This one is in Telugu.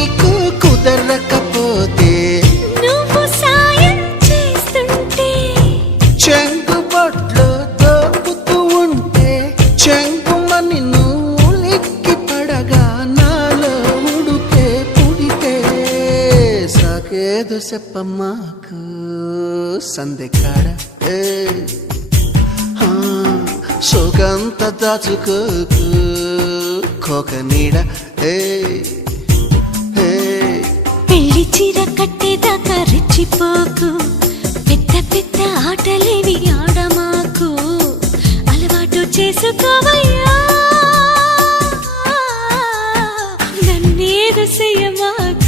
నీకు కుదరకపోతే తోపుతూ ఉంటే పడగా నాలో ఉడితే పుడితే చెప్పమ్మాకు సందెకాడ సోకంత దాచుకోకు కోక నీడ ఏ కట్టేదాకా రెచ్చిపోకు పెద్ద పెద్ద ఆటలేవి ఆడమాకు అలవాటు చేసుకోవయ్యా నన్నేదో